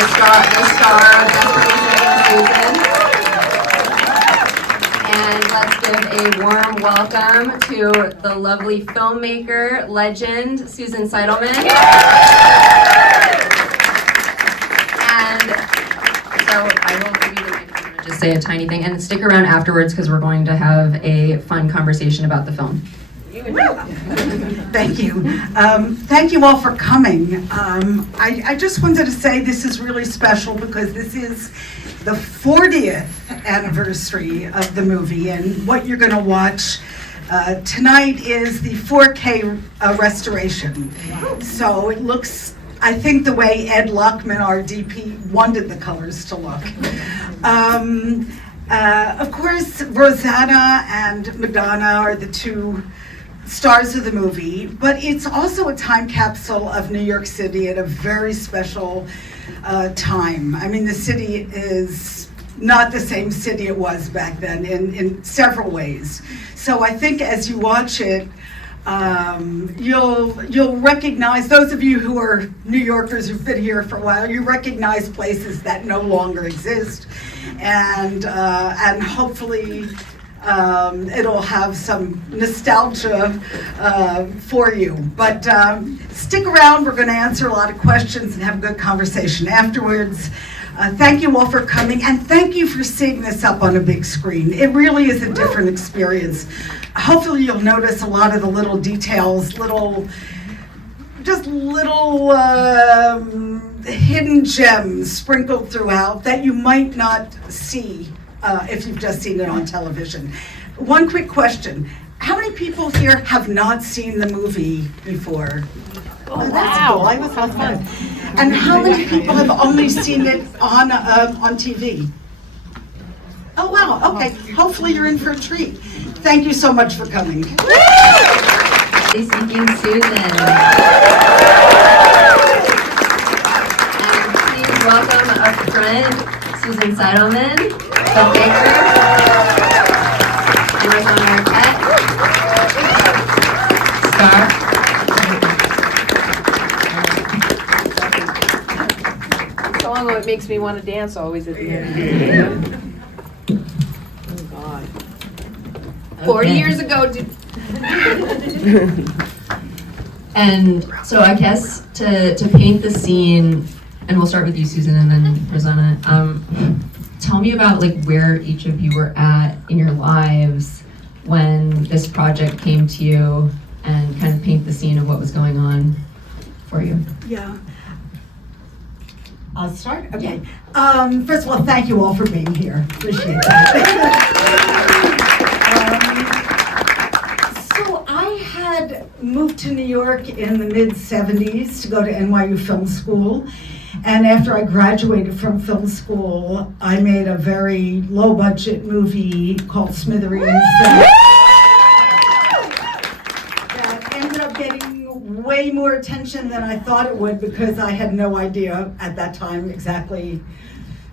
star of Desperately Seeking Susan. And let's give a warm welcome to the lovely filmmaker, legend, Susan Seidelman. And so I will give you the mic. I'm going to just say a tiny thing, and stick around afterwards because we're going to have a fun conversation about the film. Thank you. Thank you all for coming. I just wanted to say this is really special because this is the 40th anniversary of the movie, and what you're going to watch tonight is the 4K restoration. So it looks, I think, the way Ed Luckman, our DP, wanted the colors to look. Of course, Rosanna and Madonna are the two stars of the movie, but it's also a time capsule of New York City at a very special time. I mean, the city is not the same city it was back then in several ways. So I think as you watch it, you'll recognize, those of you who are New Yorkers who've been here for a while, you recognize places that no longer exist, and hopefully it'll have some nostalgia for you. But stick around, we're going to answer a lot of questions and have a good conversation afterwards. Thank you all for coming, and thank you for seeing this up on a big screen. It really is a different experience. Hopefully you'll notice a lot of the little details, little hidden gems sprinkled throughout that you might not see if you've just seen it on television. One quick question. How many people here have not seen the movie before? Oh, that's cool. I was so fun. And how many people have only seen it on TV? Oh, wow. Okay. Hopefully you're in for a treat. Thank you so much for coming. Seeking Susan. And please welcome our friend, Susan Seidelman, filmmaker, and Rosanna Arquette, star. Song, it makes me want to dance always at the end. Oh, God. 40 years ago. And so I guess to paint the scene, and we'll start with you, Susan, and then Rosanna. Tell me about like where each of you were at in your lives when this project came to you, and kind of paint the scene of what was going on for you. Yeah. I'll start? Okay. First of all, thank you all for being here. Appreciate that. So I had moved to New York in the mid-'70s to go to NYU Film School. And after I graduated from film school, I made a very low-budget movie called Smithereens that ended up getting way more attention than I thought it would, because I had no idea at that time exactly.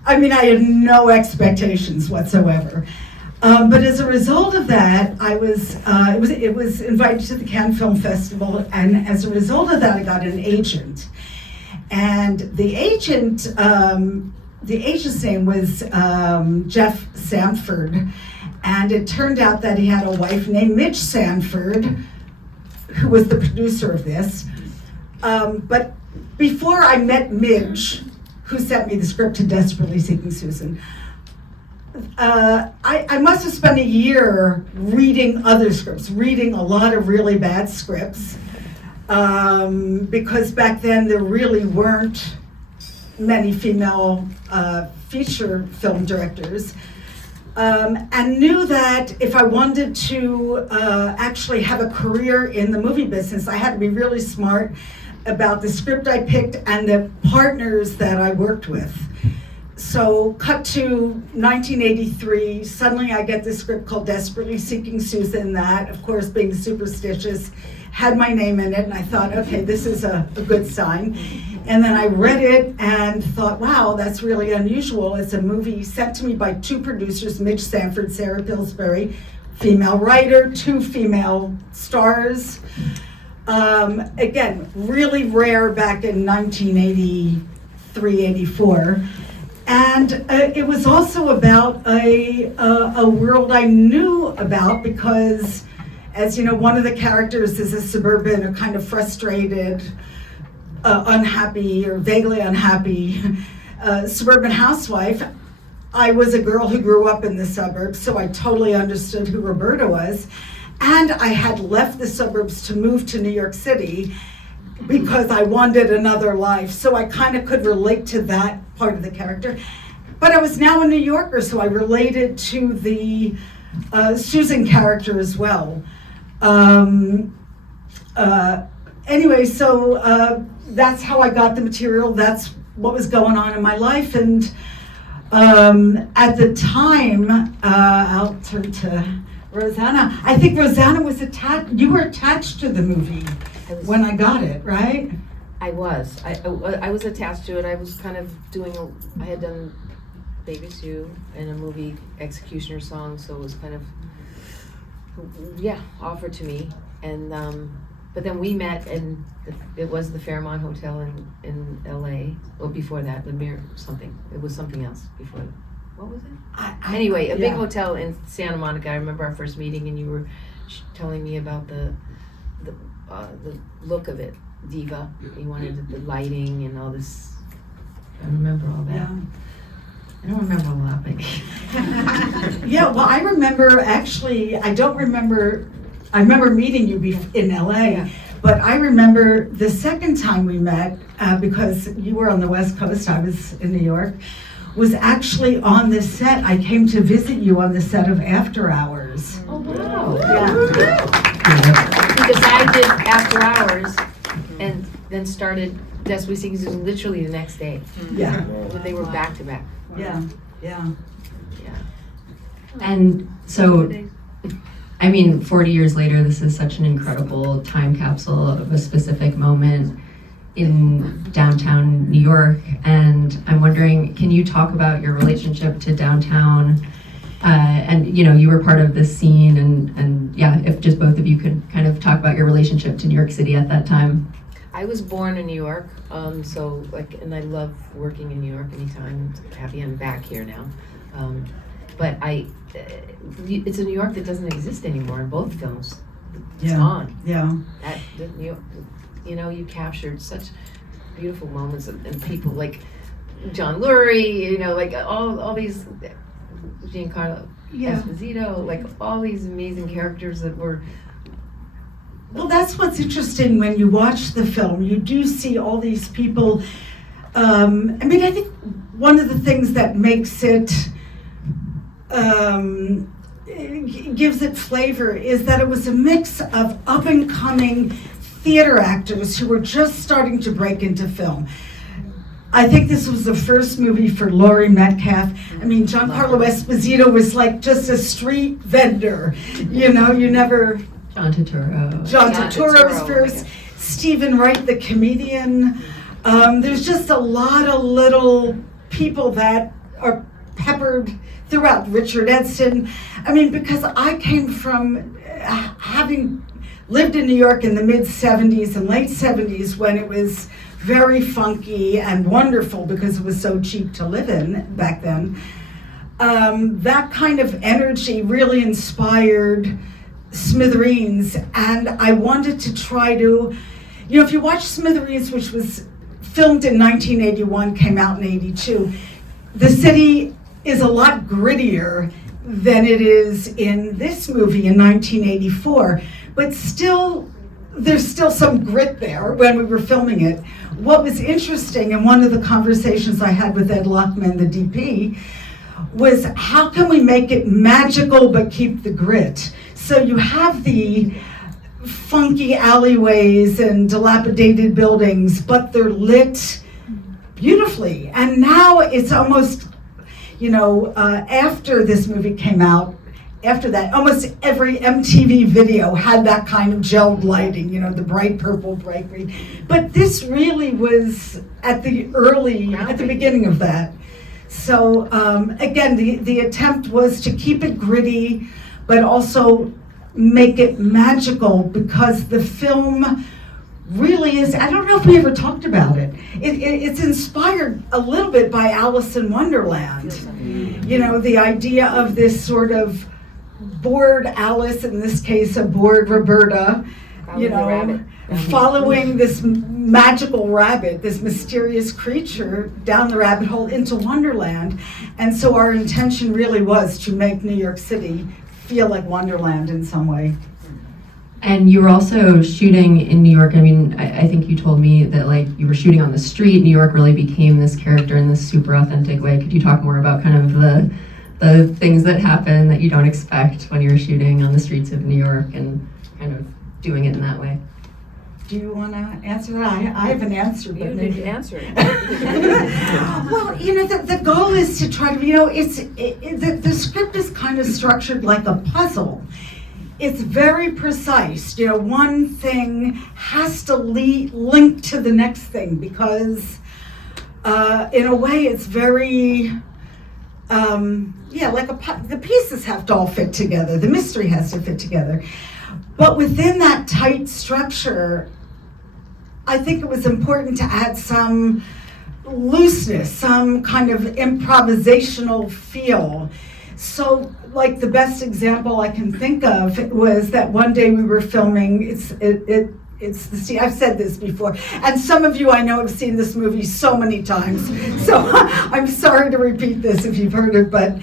I mean, I had no expectations whatsoever. But as a result of that, it was invited to the Cannes Film Festival, and as a result of that, I got an agent. And the agent's name was Jeff Sanford, and it turned out that he had a wife named Midge Sanford, who was the producer of this. But before I met Midge, who sent me the script to Desperately Seeking Susan, I must have spent a year reading other scripts, reading a lot of really bad scripts. Because back then there really weren't many female feature film directors, and knew that if I wanted to actually have a career in the movie business, I had to be really smart about the script I picked and the partners that I worked with. So cut to 1983, suddenly I get this script called Desperately Seeking Susan that, of course, being superstitious, had my name in it, and I thought, okay, this is a good sign. And then I read it and thought, wow, that's really unusual. It's a movie sent to me by two producers, Midge Sanford, Sarah Pillsbury, female writer, two female stars. Again, really rare back in 1983 384. And it was also about a world I knew about because, as you know, one of the characters is a suburban, a kind of frustrated, unhappy or vaguely unhappy suburban housewife. I was a girl who grew up in the suburbs, so I totally understood who Roberta was. And I had left the suburbs to move to New York City because I wanted another life. So I kind of could relate to that part of the character. But I was now a New Yorker, so I related to the Susan character as well. Anyway, so that's how I got the material. That's what was going on in my life. And at the time, I'll turn to Rosanna. I think Rosanna was attached, you were attached to the movie when I got it, right? I was. I was attached to it. I was kind of I had done Baby Sue and a movie Executioner Song, so it was kind of, offered to me. And but then we met, and it was the Fairmont Hotel in LA. Well, before that, the Mirror something. It was something else before. What was it? Anyway, a big hotel in Santa Monica. I remember our first meeting, and you were telling me about the look of it, Diva. You wanted the lighting and all this. I remember all that. Yeah. I don't remember a lot, but Yeah, well, I remember actually, I remember meeting you in LA, but I remember the second time we met, because you were on the West Coast, I was in New York, was actually on the set. I came to visit you on the set of After Hours. oh wow! Yeah. Because I did After Hours, and then started Des We Sing literally the next day. Yeah, They were back to back. yeah. Yeah. And so, I mean, 40 years later, this is such an incredible time capsule of a specific moment in downtown New York. And I'm wondering, can you talk about your relationship to downtown? And, you know, you were part of this scene, and yeah, if just both of you could kind of talk about your relationship to New York City at that time. I was born in New York, so and I love working in New York anytime. I'm happy I'm back here now. But it's a New York that doesn't exist anymore in both films. It's gone. Yeah. You captured such beautiful moments and people like John Lurie, like all these, Giancarlo Esposito, like all these amazing characters that were. Well, that's what's interesting when you watch the film. You do see all these people. I think one of the things that makes it, gives it flavor is that it was a mix of up-and-coming theater actors who were just starting to break into film. I think this was the first movie for Laurie Metcalf. I mean, Giancarlo Esposito was like just a street vendor. You never... John Turturro. John Turturro's first. Stephen Wright, the comedian. There's just a lot of little people that are peppered throughout. Richard Edson. I mean, because I came from having lived in New York in the mid-'70s and late '70s when it was very funky and wonderful because it was so cheap to live in back then. That kind of energy really inspired Smithereens, and I wanted to try to, if you watch Smithereens, which was filmed in 1981, came out in '82, the city is a lot grittier than it is in this movie in 1984, but still, there's still some grit there when we were filming it. What was interesting, and one of the conversations I had with Ed Lockman, the DP, was how can we make it magical but keep the grit? So you have the funky alleyways and dilapidated buildings, but they're lit beautifully. And now it's almost, after this movie came out, after that, almost every MTV video had that kind of gelled lighting, the bright purple, bright green. But this really was at the beginning of that. So again, the attempt was to keep it gritty, but also make it magical, because the film really is, I don't know if we ever talked about it. It's inspired a little bit by Alice in Wonderland. You know, the idea of this sort of bored Alice, in this case a bored Roberta, you know, following this magical rabbit, this mysterious creature down the rabbit hole into Wonderland. And so our intention really was to make New York City feel like Wonderland in some way. And you were also shooting in New York. I mean, I think you told me that like you were shooting on the street. New York really became this character in this super authentic way. Could you talk more about kind of the things that happen that you don't expect when you're shooting on the streets of New York and kind of doing it in that way? Do you want to answer that? I have an answer, but You maybe. did answer it. Well, you know, the goal is to try to, you know, the script is kind of structured like a puzzle. It's very precise. You know, one thing has to link to the next thing because, in a way, it's very, like the pieces have to all fit together. The mystery has to fit together. But within that tight structure, I think it was important to add some looseness, some kind of improvisational feel. So, like the best example I can think of was that one day we were filming. It's the scene. I've said this before, and some of you I know have seen this movie so many times. So I'm sorry to repeat this if you've heard it, but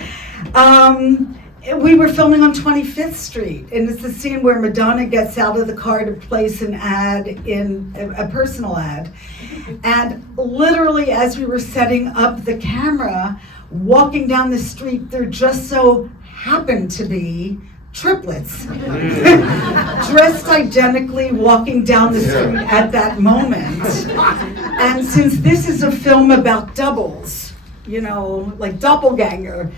we were filming on 25th Street, and it's the scene where Madonna gets out of the car to place an ad in a personal ad, and literally as we were setting up the camera. Walking down the street, there just so happened to be triplets dressed identically walking down the street at that moment. And since this is a film about doubles, you know, like doppelganger,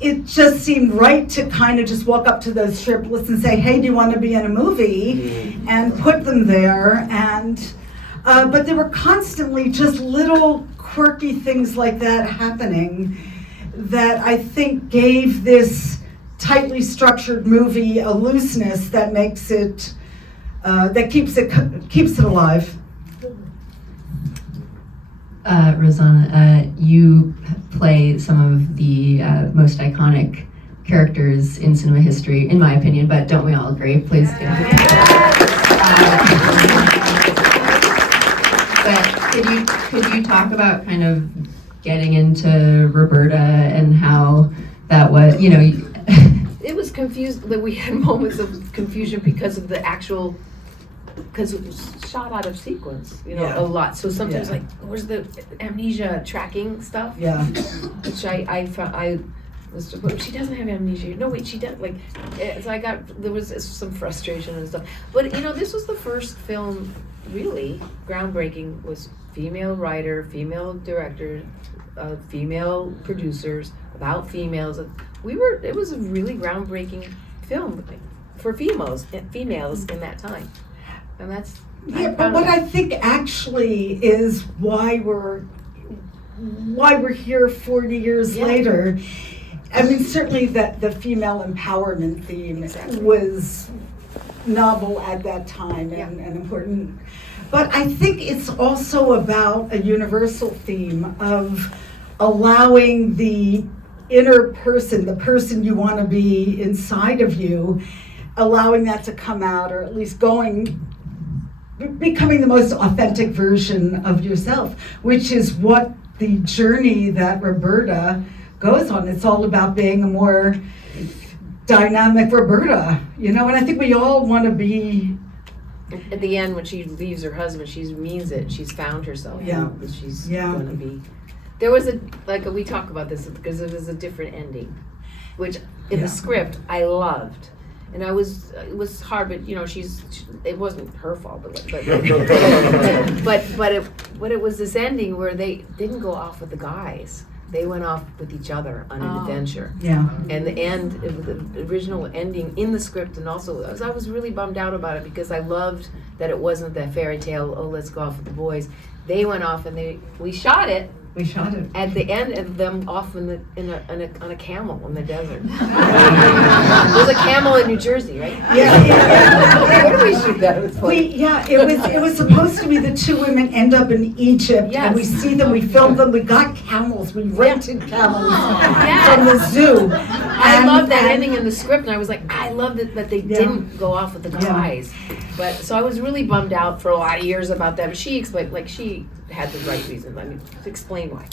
it just seemed right to kind of just walk up to those triplets and say, hey, do you want to be in a movie? And put them there. And but there were constantly just little quirky things like that happening that I think gave this tightly structured movie a looseness that makes it, that keeps it alive. Rosanna, you play some of the most iconic characters in cinema history, in my opinion, but don't we all agree? Please do. But could you talk about kind of getting into Roberta and how that was, you know? It was confused, that we had moments of confusion because of the actual, because it was shot out of sequence, you know, Yeah. a lot. So sometimes Yeah. like, where's the amnesia tracking stuff? Yeah. Which I found, but she doesn't have amnesia. No, wait, she does. Like, so there was some frustration and stuff. But, you know, this was the first film, really, groundbreaking, was female writer, female director, female producers, about females. It was a really groundbreaking film for females in that time. And that's, Yeah, but what I think actually is why we're here 40 years later. I mean, certainly that the female empowerment theme was novel at that time and important. But I think it's also about a universal theme of allowing the inner person, the person you want to be inside of you, allowing that to come out, or at least becoming the most authentic version of yourself, which is what the journey that Roberta goes on. It's all about being a more dynamic Roberta, you know, and I think we all want to be. At the end, when she leaves her husband, she means it. She's found herself. Yeah. She's Yeah. going to be. There was we talk about this because it was a different ending, which in the script I loved. And it was hard, but you know, it wasn't her fault, but it was this ending where they didn't go off with the guys. They went off with each other on an adventure. Yeah. And the original ending in the script, and also I was really bummed out about it because I loved that it wasn't that fairy tale, oh, let's go off with the boys. They went off and we shot it, We shot it. At the end of them off on a camel in the desert. There's a camel in New Jersey, right? Yeah. Where did we shoot that? It was funny. It was supposed to be the two women end up in Egypt, and we Yes. see them, we filmed them, we got camels, we rented camels Yes. from the zoo. I love that ending in the script, and I was like, I love that they Yeah. didn't go off with the guys. But so I was really bummed out for a lot of years about that. But she explained, like she had the right reason. I mean, explain why.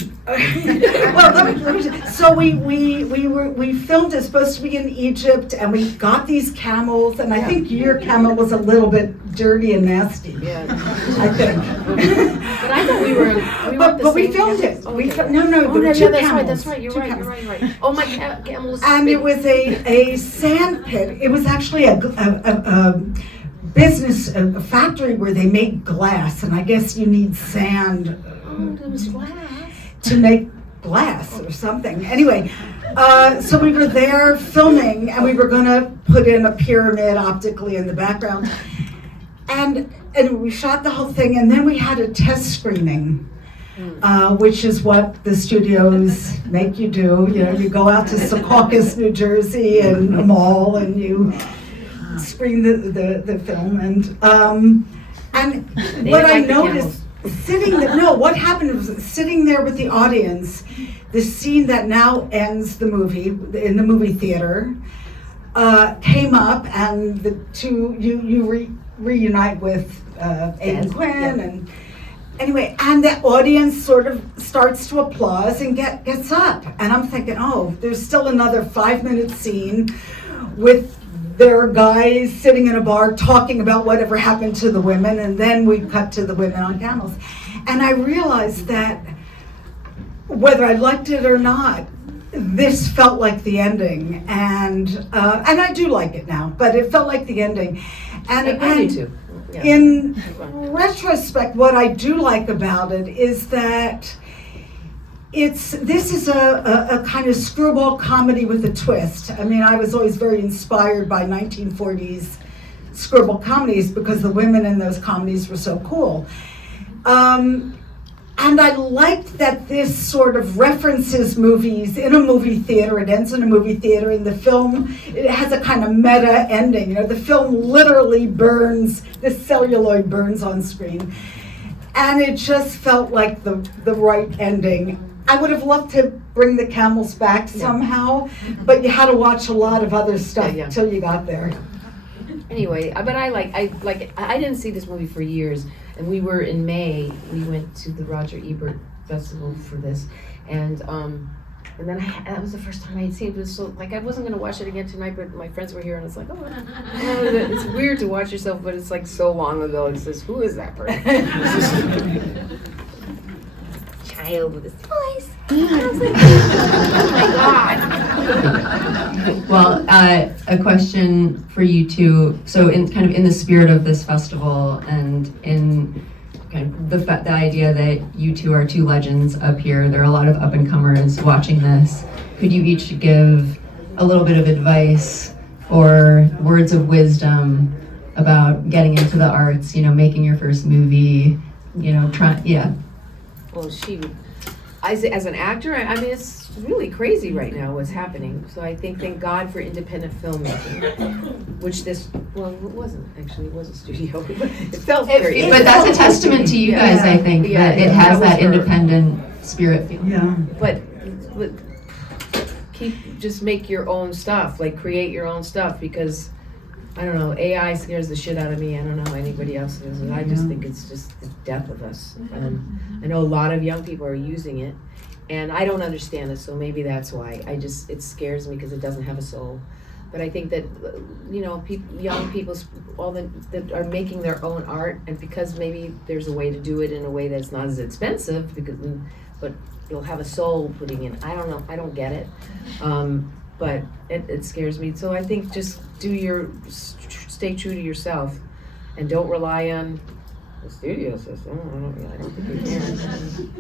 Well, let me so we filmed it supposed to be in Egypt, and we got these camels, and I think your camel was a little bit dirty and nasty. Yeah. I think. But I thought we were But we filmed it. Oh, We okay. No, Oh, there were yeah, two that's camels. right. That's right. You're Two right. camels. You're right. Oh, my camel was. And big. it was a sand pit. It was actually a business, a factory where they make glass, and I guess you need sand Oh, it was glass. to make glass or something. Anyway, so we were there filming, and we were going to put in a pyramid optically in the background, and we shot the whole thing, and then we had a test screening. Which is what the studios make you do. You know, you go out to Secaucus, New Jersey, and a mall, and you screen the film. And what I like the noticed what happened was sitting there with the audience, the scene that now ends the movie in the movie theater came up, and the two you reunite with Aidan Quinn and. Anyway, and the audience sort of starts to applause and gets up. And I'm thinking, oh, there's still another 5-minute scene with their guys sitting in a bar talking about whatever happened to the women, and then we cut to the women on camels. And I realized that whether I liked it or not, this felt like the ending. And I do like it now, but it felt like the ending. And I do too. Yeah. In retrospect, what I do like about it is that this is a kind of screwball comedy with a twist. I mean, I was always very inspired by 1940s screwball comedies because the women in those comedies were so cool. And I liked that this sort of references movies in a movie theater. It ends in a movie theater. In the film, it has a kind of meta ending. You know, the film literally burns, the celluloid burns on screen. And it just felt like the right ending. I would have loved to bring the camels back somehow, but you had to watch a lot of other stuff till you got there. Anyway, but I didn't see this movie for years, and we were in May. We went to the Roger Ebert Festival for this, and then that was the first time I had seen it. It was so I wasn't gonna watch it again tonight, but my friends were here, and it's like, it's weird to watch yourself, but it's like so long ago. It says, who is that person? Child with his voice. I was like, oh my God. Well, a question for you two. So, in the spirit of this festival, and in kind of the idea that you two are two legends up here, there are a lot of up and comers watching this. Could you each give a little bit of advice or words of wisdom about getting into the arts? You know, making your first movie. You know, Well, as an actor, I mean, it's really crazy right now what's happening. So I thank God for independent filmmaking, which it wasn't actually. It was a studio. It felt very. But that's a testament to you guys, I think, that it has that independent spirit feel. Yeah. But just make your own stuff, create your own stuff, because I don't know, AI scares the shit out of me. I don't know how anybody else does. I just think it's just the death of us. I know a lot of young people are using it, and I don't understand it, so maybe that's why. It scares me because it doesn't have a soul. But I think that, young people, that are making their own art, and because maybe there's a way to do it in a way that's not as expensive, but you'll have a soul putting in. I don't know. I don't get it. But it scares me. So I think just stay true to yourself, and don't rely on The studio system, I don't think we can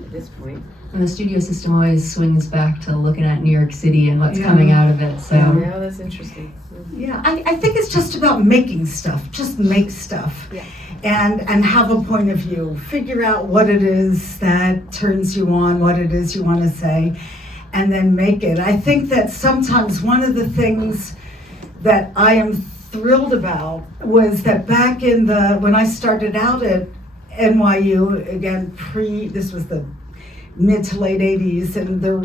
at this point. And the studio system always swings back to looking at New York City and what's Yeah. coming out of it, so. Yeah, that's interesting. Yeah, I think it's just about making stuff. Just make stuff. Yeah. And have a point of view. Figure out what it is that turns you on, what it is you want to say, and then make it. I think that sometimes one of the things that I am thrilled about was that back in when I started out at NYU, again, this was the mid to late 80s, and there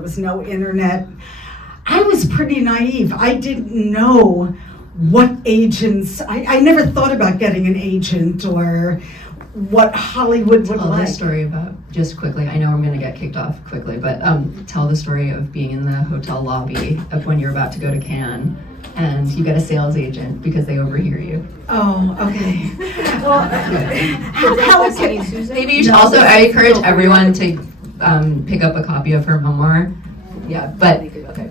was no internet. I was pretty naive. I didn't know what agents, I never thought about getting an agent or what Hollywood would Tell like. the story about, just quickly, I know I'm gonna get kicked off quickly, but tell the story of being in the hotel lobby of when you're about to go to Cannes and you get a sales agent because they overhear you. Oh, okay. Well, how okay. Maybe you should also, I encourage everyone to pick up a copy of her memoir. Yeah, but, okay.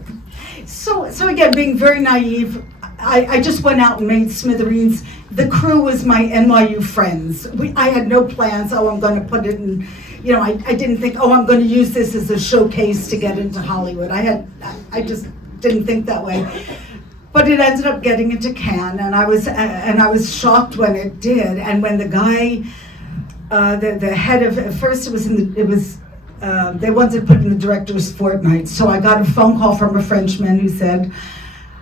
So again, being very naive, I just went out and made smithereens. The crew was my NYU friends. I had no plans, I'm going to put it in, I didn't think, I'm going to use this as a showcase to get into Hollywood. I just didn't think that way. But it ended up getting into Cannes, and I was shocked when it did. And when the guy, the head of, at first they wanted to put in the director's fortnight. So I got a phone call from a Frenchman who said,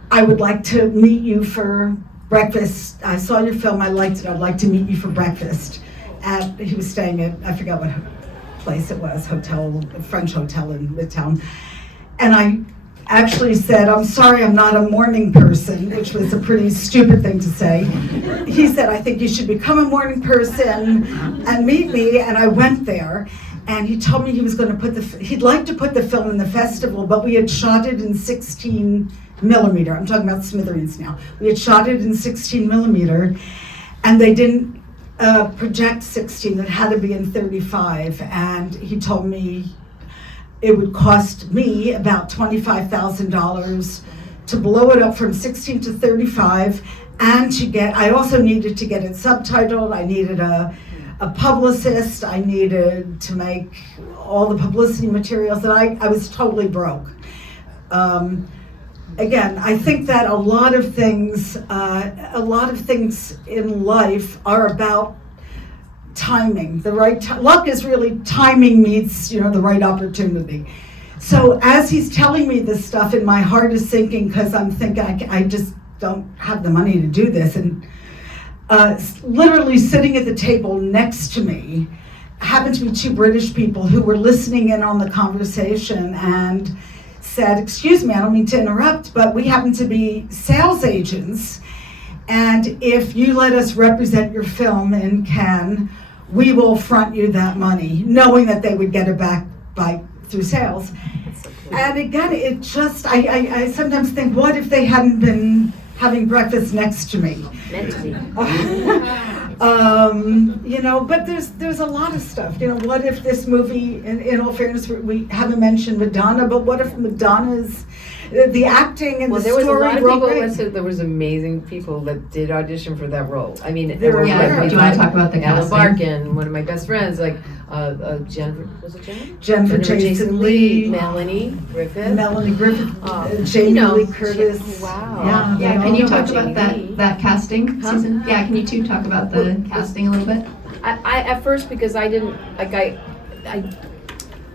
I would like to meet you for breakfast. I saw your film, I liked it, I'd like to meet you for breakfast. He was staying at, I forgot what place it was, French hotel in Midtown. And I actually said, I'm sorry, I'm not a morning person, which was a pretty stupid thing to say. He said, I think you should become a morning person and meet me, and I went there. And he told me he was going to he'd like to put the film in the festival, but we had shot it in 16 millimeter. I'm talking about smithereens now. We had shot it in 16 millimeter, and they didn't project 16. It had to be in 35. And he told me it would cost me about $25,000 to blow it up from 16 to 35, and I also needed to get it subtitled. I needed a publicist. I needed to make all the publicity materials, and I was totally broke. Again, I think that a lot of things in life are about timing. The right luck is really timing meets the right opportunity. So as he's telling me this stuff, and my heart is sinking because I'm thinking I just don't have the money to do this, and literally sitting at the table next to me happened to be two British people who were listening in on the conversation and said, excuse me, I don't mean to interrupt, but we happen to be sales agents, and if you let us represent your film in Cannes, we will front you that money, knowing that they would get it back through sales. And again, it just, I sometimes think, what if they hadn't been having breakfast next to me? Meant to be. But there's a lot of stuff. What if this movie, in all fairness, we haven't mentioned Madonna, but what if Madonna's, the acting and the story there was a lot of were people great. that said there was amazing people that did audition for that role. I mean, There were Yeah, very do you want to talk about the Ella casting? Barkin, one of my best friends, like Jennifer, was it Jennifer? Jennifer Jason Leigh, Melanie Griffith. Melanie Griffith, Oh, Jamie Lee Curtis. Wow. Yeah, can you talk Jamie about Lee. that casting, Huh? Susan? Yeah, can you two talk about the casting a little bit? I at first, because I didn't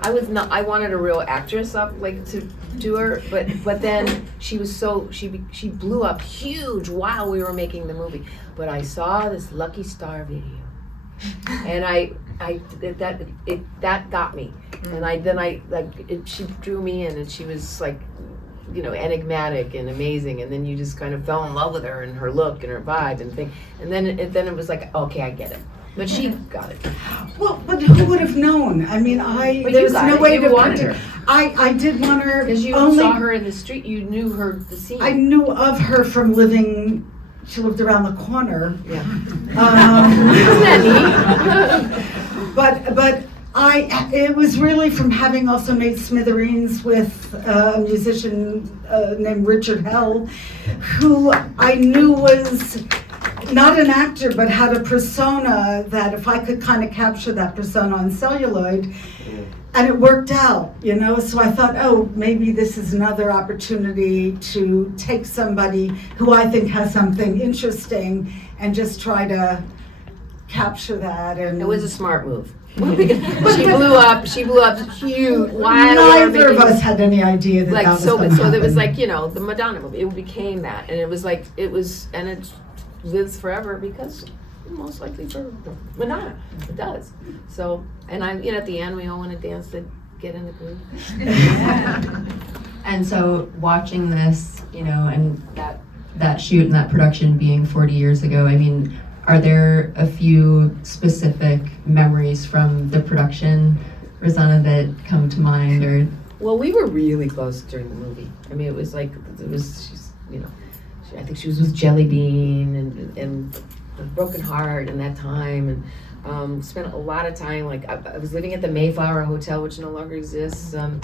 I wanted a real actress up to do her, but then she blew up huge while we were making the movie. But I saw this Lucky Star video, and that got me, and she drew me in, and she was enigmatic and amazing, and then you just kind of fell in love with her and her look and her vibe and thing, and then it was like, okay, I get it. But she got it. Well, but who would have known? I mean, But there's you got no it. way You to wanted her. I did want her Because you only. saw her in the street, you knew the scene. I knew of her from living. She lived around the corner. Yeah. Isn't Um, that but it was really from having also made smithereens with a musician named Richard Hell, who I knew was not an actor, but had a persona that if I could kind of capture that persona on celluloid, and it worked out, you know? So I thought, oh, maybe this is another opportunity to take somebody who I think has something interesting and just try to capture that. And It was a smart move. She blew up huge. neither of us had any idea that Like, that was so, going to so happen. there was like, the Madonna movie, it became that, and and it lives forever because most likely for Madonna, it does. So, and at the end, we all want to dance to get in the groove. And so watching this, and that shoot and that production being 40 years ago, I mean, are there a few specific memories from the production, Rosanna, that come to mind, or? Well, we were really close during the movie. I mean, I think she was with Jelly Bean and a Broken Heart in that time, and spent a lot of time, like, I was living at the Mayflower Hotel, which no longer exists, and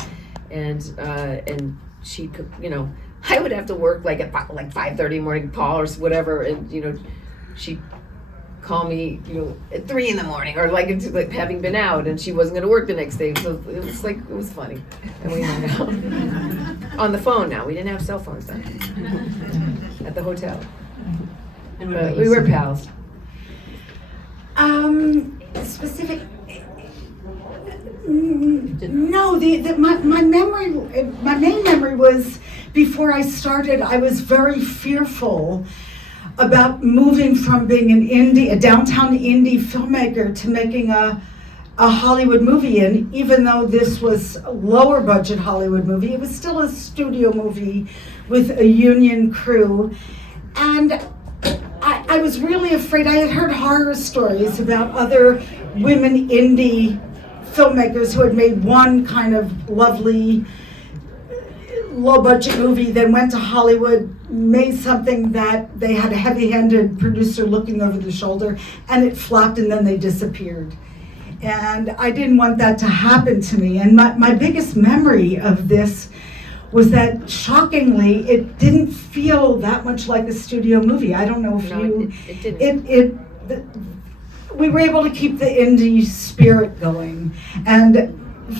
she could, I would have to work like at 5:30 in the morning, Paul or whatever, and she'd call me, at 3 in the morning, or like having been out, and she wasn't going to work the next day. So it was funny, and we hung out on the phone. Now we didn't have cell phones then at the hotel, but we were pals. Specific. No, my main memory was before I started. I was very fearful about moving from being a downtown indie filmmaker to making a Hollywood movie. And even though this was a lower budget Hollywood movie, it was still a studio movie with a union crew. And I was really afraid. I had heard horror stories about other women indie filmmakers who had made one kind of lovely low-budget movie, then went to Hollywood, made something that they had a heavy-handed producer looking over the shoulder, and it flopped, and then they disappeared. And I didn't want that to happen to me. And my biggest memory of this was that, shockingly, it didn't feel that much like a studio movie. I don't know if It didn't. We were able to keep the indie spirit going. And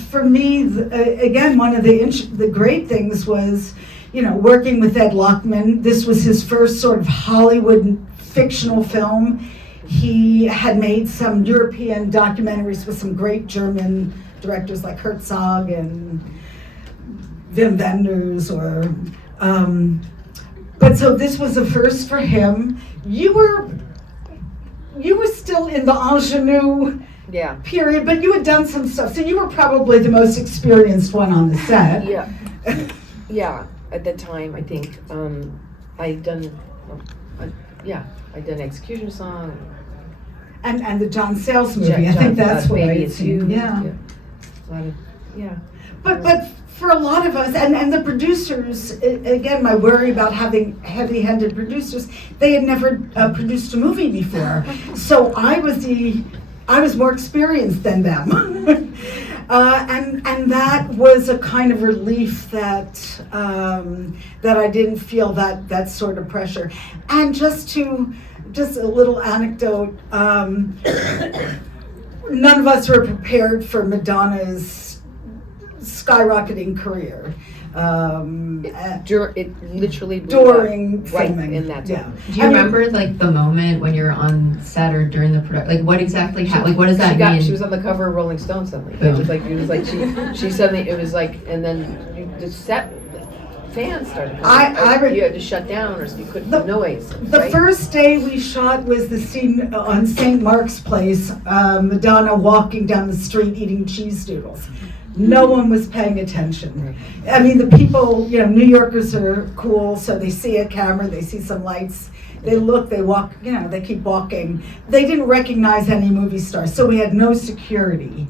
for me, again, one of the great things was, working with Ed Lockman. This was his first sort of Hollywood fictional film. He had made some European documentaries with some great German directors like Herzog and Wim Wenders, but so this was a first for him. You were still in the ingenue period, but you had done some stuff, so you were probably the most experienced one on the set. Yeah. At that time, I think I'd done Execution Song, and the John Sayles movie. I think that's what Baby I It's You. Yeah. A lot of, But for a lot of us, and the producers, again, my worry about having heavy-handed producers, they had never produced a movie before. So I was more experienced than them. And that was a kind of relief that I didn't feel that sort of pressure. And just a little anecdote, none of us were prepared for Madonna's skyrocketing career. It literally blew during up right filming. in that time. Do you remember the moment when you're on set or during the production? What exactly happened? What does that mean? She was on the cover of Rolling Stone suddenly. Boom. She suddenly, it was like, and then the set fans started coming. You had to shut down or you couldn't have noise. The first day we shot was the scene on St. Mark's Place, Madonna walking down the street eating cheese doodles. No one was paying attention. I mean, the people, New Yorkers are cool, so they see a camera, they see some lights, they look, they walk, they keep walking. They didn't recognize any movie stars, so we had no security.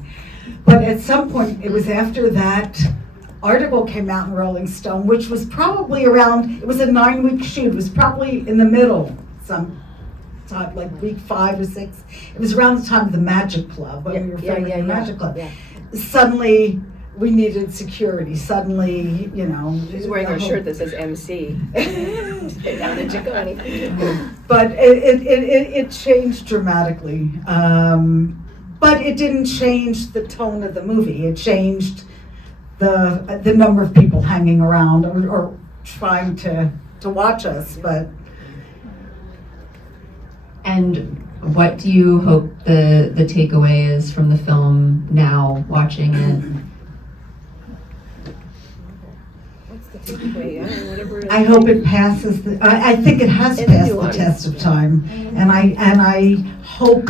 But at some point, it was after that article came out in Rolling Stone, which was probably around, it was a 9-week shoot, it was probably in the middle, some time, like week 5 or 6. It was around the time of the Magic Club, when we were filming the Magic Club. Yeah. Suddenly, we needed security. Suddenly, you know. She's wearing the her whole- shirt that says MC. Down in Giovanni. But it changed dramatically. But it didn't change the tone of the movie. It changed the number of people hanging around or trying to watch us. But And what do you hope the takeaway is from the film now, watching it? What's the takeaway? I don't know, whatever. I hope it passes. I think it has And the passed the nuance. test of time, and I hope.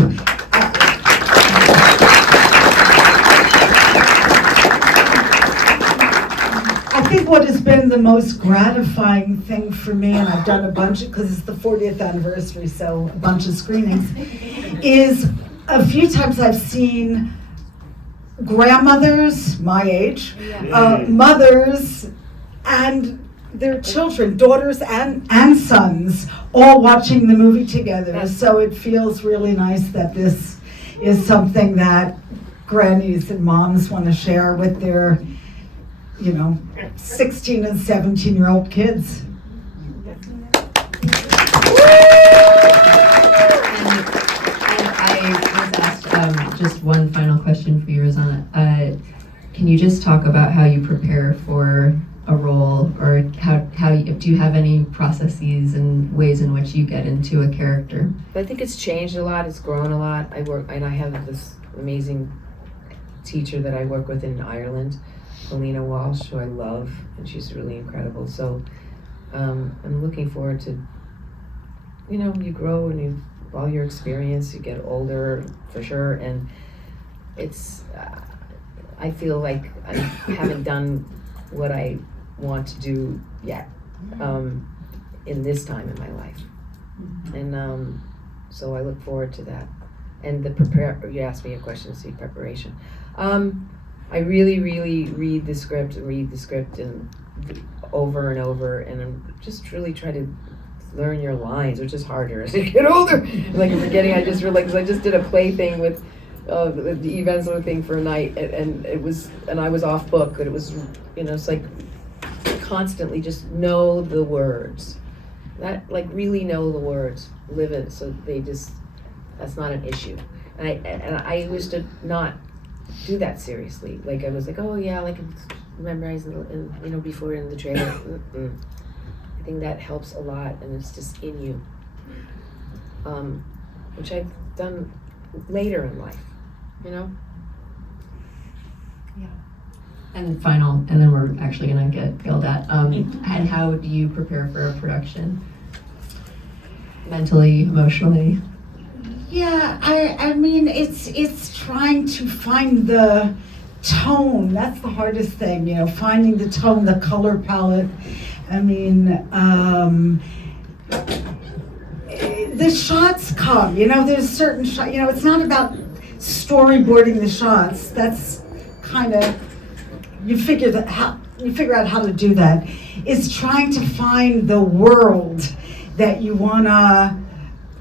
I think what has been the most gratifying thing for me, and I've done a bunch, because it's the 40th anniversary, so a bunch of screenings, is a few times I've seen grandmothers, my age, mothers, and their children, daughters and sons, all watching the movie together. So it feels really nice that this is something that grannies and moms want to share with their, 16 and 17-year-old kids. And I was asked just one final question for you, Rosanna. Can you just talk about how you prepare for a role, or do you have any processes and ways in which you get into a character? I think it's changed a lot. It's grown a lot. I have this amazing teacher that I work with in Ireland, Alina Walsh, who I love, and she's really incredible. So I'm looking forward to, you grow and all your experience, you get older for sure, and it's, I feel like I haven't done what I want to do yet in this time in my life. And so I look forward to that. And you asked me a question, see preparation. I really, really read the script and over and over, and I'm just really try to learn your lines, which is harder as you get older. Like I'm forgetting, I just realized, because I just did a play thing with the Eve Ensler thing for a night, and I was off book, but it was, it's like constantly just know the words. That, like, really know the words, live it, so that's not an issue. And I used to not do that seriously. Like, I was like, oh yeah, like memorize and before in the trailer. I think that helps a lot, and it's just in you, which I've done later in life, Yeah. And final, and then we're actually gonna get yelled at. And how do you prepare for a production? Mentally, emotionally? Yeah, I mean, it's trying to find the tone. That's the hardest thing, finding the tone, the color palette. I mean, the shots come, there's certain shots, it's not about storyboarding the shots. That's kind of, you figure out how to do that. It's trying to find the world that you want to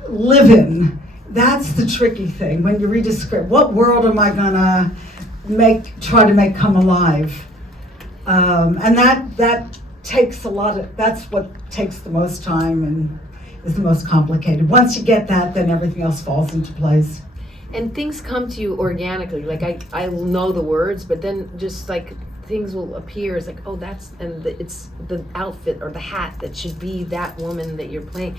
live in. That's the tricky thing. When you read a script, what world am I gonna try to make come alive? And that takes that's what takes the most time and is the most complicated. Once you get that, then everything else falls into place. And things come to you organically. Like I know the words, but then just like things will appear. It's like, oh, it's the outfit or the hat that should be that woman that you're playing.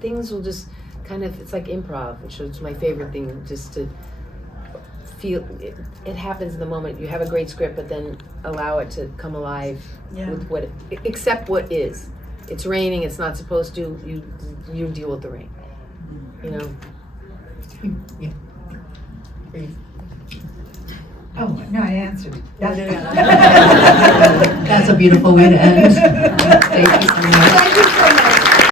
Things will just kind of, it's like improv, which is my favorite thing, just to feel it happens in the moment. You have a great script, but then allow it to come alive with accept what is. It's raining, it's not supposed to, you deal with the rain. Yeah. Oh, no, I answered. That's a beautiful way to end. Thank you so much. Thank you so much.